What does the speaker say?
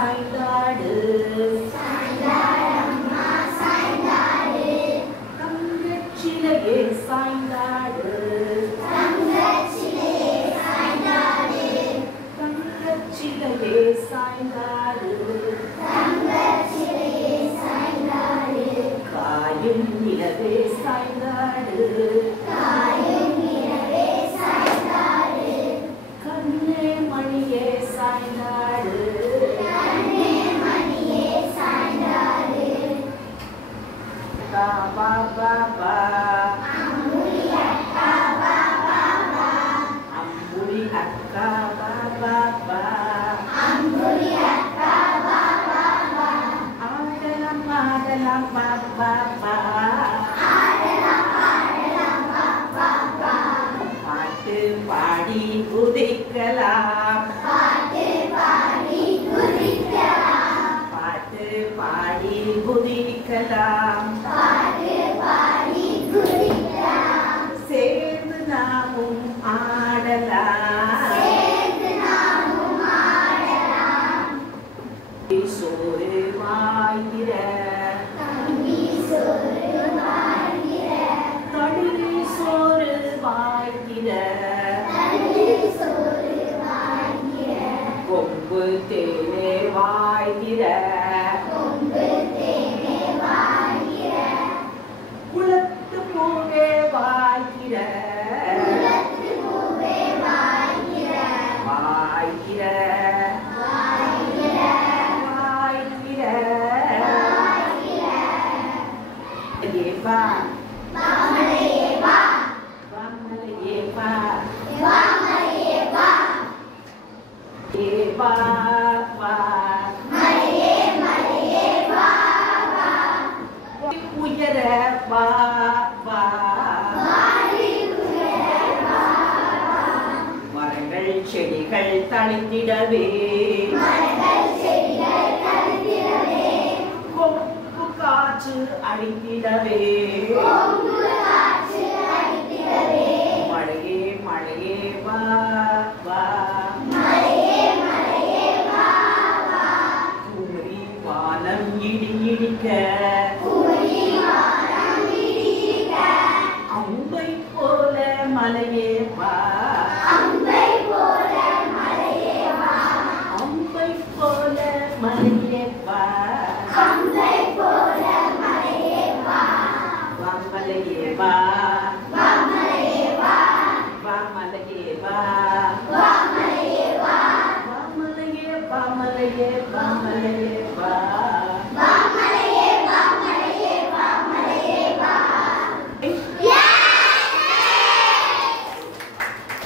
சாய்ந்தாடு தங்கச்சிலையே சாய்ந்தாடு தங்கச்சிலையே சாய்ந்தாடு காயும் நிலவே சாய்ந்தாடு கண்ணே மணியே சாய்ந்தாடு பா பா பா அம்புலி அக்கா பா பா பா ஆடலாம் ஆடலாம் பா பா பா பாட்டு பாடி குதிக்கலாம் பாட்டு பாடி குதிக்கலாம் சேர்ந்து நாமும் ஆடலாம் சோறு வாய்கிற தண்ணி சோறு வாய்கிற கொம்பு தேனே வாய்கிற குளத்து பூவே வாய்கிற மரங்கள் செடிகள் தளித்திடவே கொம்பு காற்று அடித்திடவே மழையே மழையே வா வா குமரி வானம் இடி இடிக்க அம்பை போல மலையே வா அம்பை போல மலையே வா மலையே வா மலையே